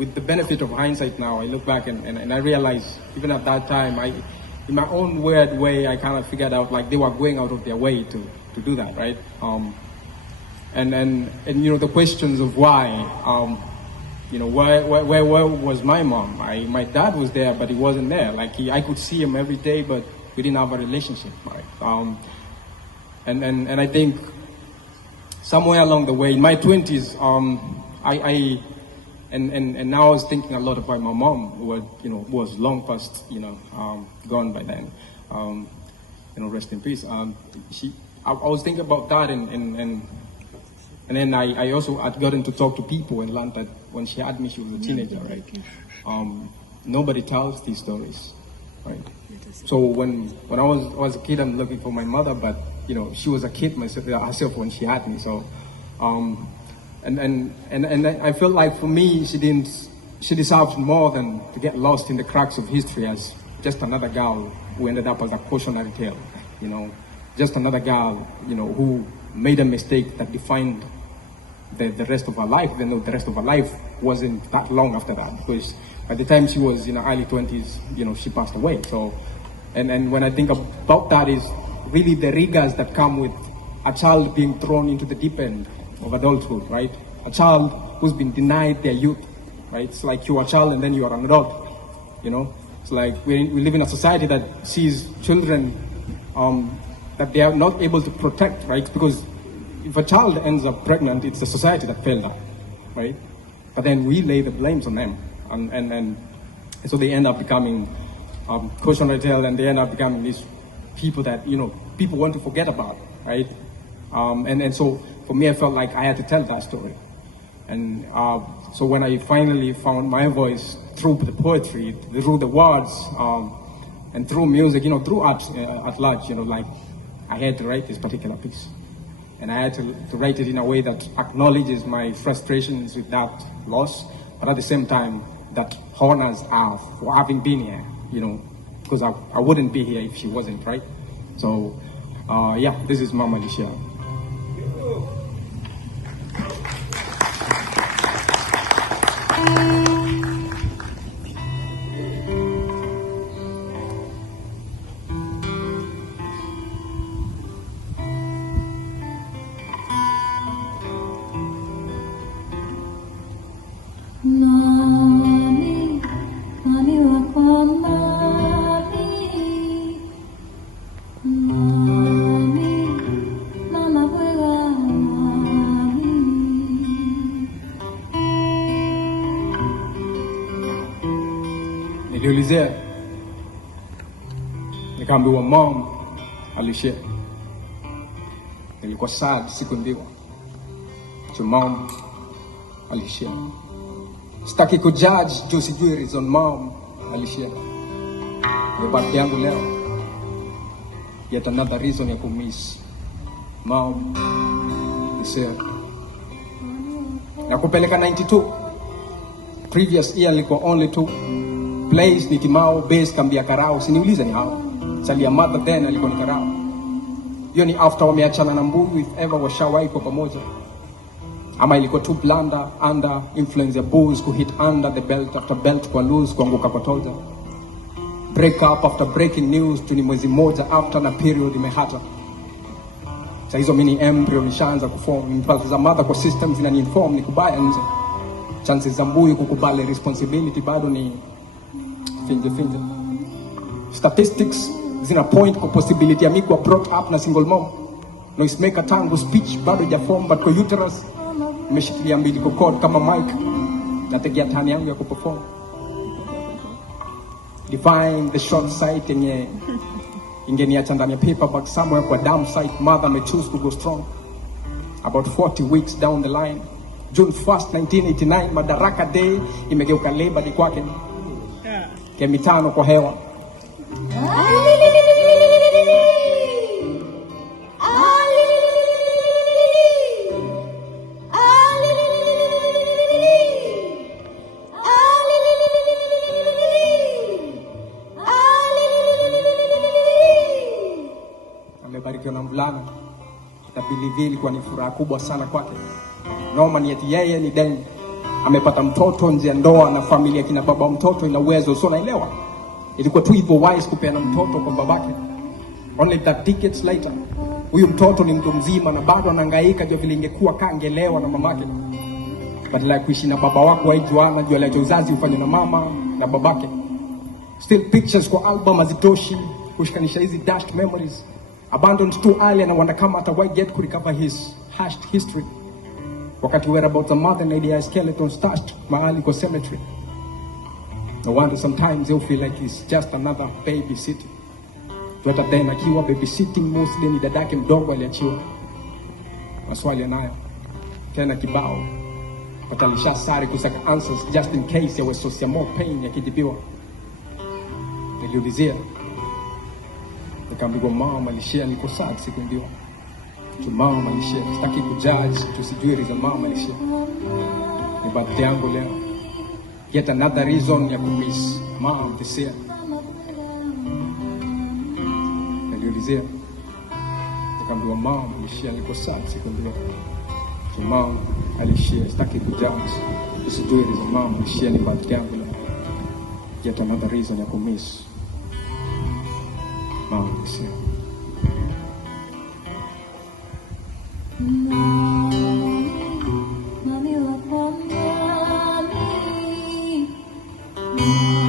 with the benefit of hindsight now, I look back and I realize even at that time, in my own weird way, I kind of figured out like they were going out of their way to do that, right? And you know, the questions of why, you know, where was my mom? My dad was there, but he wasn't there. Like I could see him every day, but we didn't have a relationship, right? And I think somewhere along the way, in my 20s, and now I was thinking a lot about my mom, who was long past, gone by then. Rest in peace. I was thinking about that, and then I also had gotten to talk to people and learned that when she had me, she was a teenager, right? Nobody tells these stories, right? So when I was a kid, I'm looking for my mother, but she was a kid herself when she had me. So, and I felt like for me, she deserved more than to get lost in the cracks of history as just another girl who ended up as a cautionary tale, just another girl, who made a mistake that defined the rest of her life, even though the rest of her life wasn't that long after that, because at the time she was in her early 20s, she passed away. So, and when I think about that is really the rigors that come with a child being thrown into the deep end of adulthood, right? A child who's been denied their youth, right? It's like you're a child and then you are an adult, It's like we live in a society that sees children that they are not able to protect, right? Because if a child ends up pregnant, it's the society that failed them, right? But then we lay the blames on them, and so they end up becoming cautionary tale, and they end up becoming these people that people want to forget about, right? And so for me, I felt like I had to tell that story, and so when I finally found my voice through the poetry, through the words, and through music, through art at large, like I had to write this particular piece. And I had to write it in a way that acknowledges my frustrations with that loss, but at the same time, that honors her for having been here, because I wouldn't be here if she wasn't, right? So, yeah, this is Mama Alicia. Niliulizia, nikaambiwa mom alishare. Nilikuwa sad, sikundiwa. So mom alishare. Sitaki kujudge juu sijui reason mom alishare. Ni birthday yangu leo. Yet another reason ya kumiss. Mom alishare. Nakupeleka 92. Previous year nilikuwa only 2. Place ni Timao, base Kambia Karao, siniuliza ni hao. Salia mother then alikuwa ni Karao. Hiyo ni after wameachana na Mbuyu with Eva washawahi kwa pamoja. Ama ilikuwa tu blunder under influence ya booze, kuhit under the belt after belt kwa loose, kuanguka kwa toja. Break up after breaking news, tu ni mwezi moja after na period imehata. Sa hizo mini embryo nishaanza kuform, impulse za mother kwa system zinani-inform ni kubaya nje. Chances za Mbuyu kukubali responsibility bado ni finje. Statistics zina point kwa possibility ya mimi brought up na single mom. Noisemaker tangu speech bado ja form, but kwa uterus nimeshikilia mbili kwa cord kama mic. Nategea tani yangu ya kuperform. Define the short sight yenye ingeniacha ndani ya paperback somewhere kwa damn sight. Mother may choose to go strong. About 40 weeks down the line, June 1st, 1989, Madaraka Day imegeuka Labor Day kwake. Mitano kwa hewa. Amebarikiwa na mvulana. Hata Bilivili kwa ni furaha kubwa sana kwake. Noma ni eti yeye ni deni. amepata mtoto nje ya ndoa na familia kina baba mtoto ina uwezo, so naelewa ilikuwa tu hivyo wise kupeana mtoto kwa babake. Only that decades later, huyu mtoto ni mtu mzima na bado anahangaika jua vile ingekuwa kaangelewa na mamake. Badala ya kuishi na baba wako waijuana, jua la uzazi ufanywe na mama na babake. Still pictures kwa album hazitoshi kushikanisha hizi dashed memories. Abandoned too early and wonder kama atawahi get to recover his hashed history. Wakati whereabouts a mother and idea skeleton stashed mahali kwa cemetery. No wonder sometimes they'll feel like he's just another babysitting. Hata then akiwa babysitting mostly ni dadake mdogo aliachiwa. Maswali anayo tena kibao. Atalisha sare kusaka answers just in case there was so more pain yakijibiwa. Niliulizia. Nikaambiwa mama alishia niko sad sikundiwa. Tu mama alishia sitaki kujudge tusijue reason mama alishia. Ni birthday yangu leo. Yet another reason ya kumiss mom this year. Niliulizia. Nikaambiwa mama alishia niko sad sikundiwa. Tu mama alishia sitaki kujudge tusijue reason mama alishia ni birthday yangu leo. Yet another reason ya kumiss mom this year. Mommy, look on me.